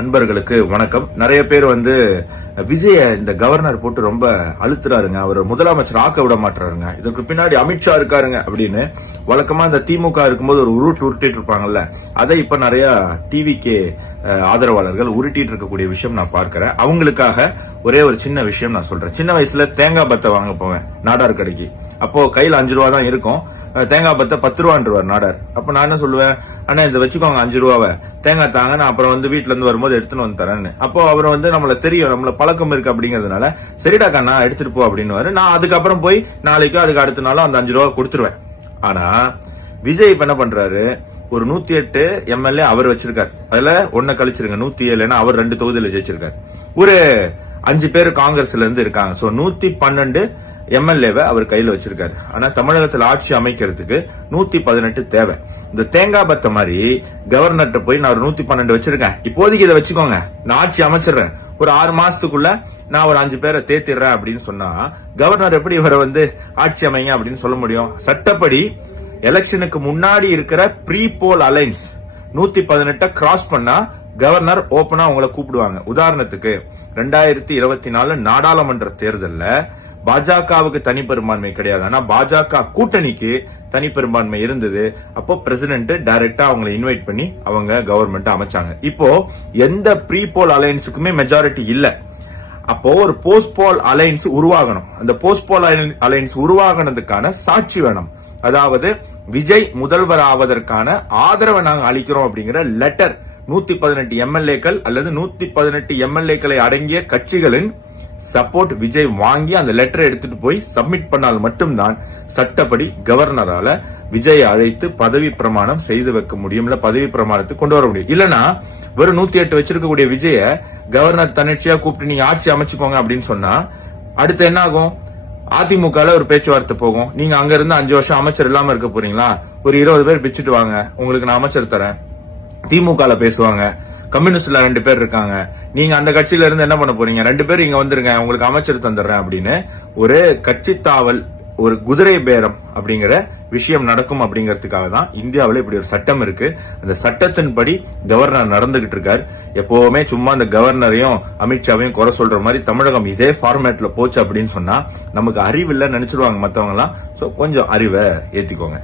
நண்பர்களுக்கு வணக்கம். நிறைய பேர் விஜய இந்த கவர்னர் போட்டு ரொம்ப அழுத்துறாருங்க, அவர் முதலமைச்சர் ஆக்க விட மாட்டாருங்க, இதுக்கு பின்னாடி அமித்ஷா இருக்காருங்க அப்படின்னு வழக்கமா இந்த திமுக இருக்கும்போது ஒரு உருட்டிட்டு இருப்பாங்கல்ல, அதை இப்ப நிறைய டிவிக்கு ஆதரவாளர்கள் உருட்டிட்டு இருக்கக்கூடிய விஷயம் நான் பார்க்கிறேன். அவங்களுக்காக ஒரே ஒரு சின்ன விஷயம் நான் சொல்றேன். சின்ன வயசுல தேங்காய் பத்தை வாங்க போவேன் நாடார் கடைக்கு. அப்போ கையில 5 ரூபா தான் இருக்கும். தேங்காய் பத்தை 10 ரூபான்றவர் நாடார். அப்ப நான் என்ன சொல்லுவேன், அண்ணா இதை வச்சுக்கோங்க 5 ரூபாவை, தேங்காய் தாங்க, நான் அப்புறம் வீட்டுல இருந்து வரும்போது எடுத்துன்னு வந்து தரேன்னு. அப்போ அவர் நம்மள தெரியும், நம்மள பழக்கம் இருக்கு அப்படிங்கறதுனால சரிடா கண்ணா எடுத்துட்டு போ அப்படின்னு. நான் அதுக்கப்புறம் போய் நாளைக்கோ அதுக்கு அடுத்த நாளும் அந்த 5 ரூபா கொடுத்துருவேன். ஆனா விஜய் இப்ப என்ன பண்றாரு, ஒரு 108 எம்எல்ஏ அவர் வச்சிருக்காரு, அதுல ஒன்ன கழிச்சிருங்க 107, அவர் 2 தொகுதியில ஜெயிச்சிருக்காரு. ஒரு 5 பேர் காங்கிரஸ்ல இருந்து இருக்காங்க. சோ 112 எம்எல்ஏவை அவர் கையில வச்சிருக்காரு. ஆனா தமிழகத்தில் ஆட்சி அமைக்கிறதுக்கு 118 தேவை. இந்த தேங்காய் பத்த மாதிரி கவர்னர்கிட்ட போய் நான் ஒரு 112 வச்சிருக்கேன், இப்போதைக்கு இதை வச்சுக்கோங்க, நான் ஆட்சி அமைச்சிடுறேன், ஒரு 6 மாசத்துக்குள்ள நான் ஒரு 5 பேரை தேத்திடுறேன் அப்படின்னு சொன்னா கவர்னர் எப்படி இவரை ஆட்சி அமைங்க அப்படின்னு சொல்ல முடியும்? சட்டப்படி எலெக்ஷனுக்கு முன்னாடி இருக்கிற ப்ரீ போல் அலைன்ஸ் 118 கிராஸ் பண்ணா கவர்னர் ஓபனா உங்களை கூப்பிடுவாங்க. உதாரணத்துக்கு 2024 நாடாளுமன்ற தேர்தல்ல பாஜகவுக்கு தனி பெரும்பான்மை கிடையாது, ஆனா பாஜக கூட்டணிக்கு தனி பெரும்பான்மை இருந்தது. அப்போ பிரசிடென்ட் டைரக்டா அவங்களை இன்வைட் பண்ணி அவங்க கவர்மெண்ட் அமைச்சாங்க. இப்போ எந்த ப்ரீ போல் அலையன்ஸுக்குமே மெஜாரிட்டி இல்ல. அப்போ ஒரு போஸ்ட் போல் அலையன்ஸ் உருவாகணும். அந்த போஸ்ட் போல் அலையன்ஸ் உருவாகனதுக்கான சாட்சி வேணும். அதாவது விஜய் முதல்வர் ஆவதற்கான ஆதரவை நாங்க அளிக்கிறோம் அப்படிங்கிற லெட்டர் 118 எம்எல்ஏக்கள் அல்லது 118 எம்எல்ஏக்களை அடங்கிய கட்சிகளின் சப்போர்ட் விஜய் வாங்கி அந்த லெட்டரை எடுத்துட்டு போய் சப்மிட் பண்ணால் மட்டும்தான் சட்டப்படி கவர்னரால விஜய் அழைத்து பதவி பிரமாணம் செய்து வைக்க முடியும், இல்ல பதவி பிரமாணத்தை கொண்டு வர முடியும். இல்லனா வெறும் 108 வச்சிருக்கக்கூடிய விஜய கவர்னர் தன்னிச்சையா கூப்பிட்டு நீங்க ஆட்சி அமைச்சுக்கோங்க அப்படின்னு சொன்னா அடுத்து என்ன ஆகும்? அதிமுக ஒரு பேச்சுவார்த்தை போகும். நீங்க அங்க இருந்து 5 வருஷம் அமைச்சர் இல்லாம இருக்க போறீங்களா, ஒரு 20 பேர் பிச்சுட்டு வாங்க, உங்களுக்கு நான் அமைச்சர் தரேன். திமுக பேசுவாங்க, கம்யூனிஸ்ட்ல 2 பேர் இருக்காங்க, நீங்க அந்த கட்சியில இருந்து என்ன பண்ண போறீங்க, 2 பேர் இங்க வந்துருங்க, உங்களுக்கு அமைச்சர் தந்துடுறேன் அப்படின்னு ஒரு கட்சி தாவல், ஒரு குதிரை பேரம் அப்படிங்கிற விஷயம் நடக்கும். அப்படிங்கிறதுக்காக தான் இந்தியாவில் இப்படி ஒரு சட்டம் இருக்கு. அந்த சட்டத்தின்படி கவர்னர் நடந்துகிட்டு இருக்காரு. எப்பவுமே சும்மா அந்த கவர்னரையும் அமித்ஷாவையும் குறை சொல்ற மாதிரி தமிழகம் இதே ஃபார்மேட்ல போச்சு அப்படின்னு சொன்னா நமக்கு அறிவு இல்ல நினைச்சிருவாங்க மத்தவங்க எல்லாம். சோ கொஞ்சம் அறிவை ஏத்திக்கோங்க.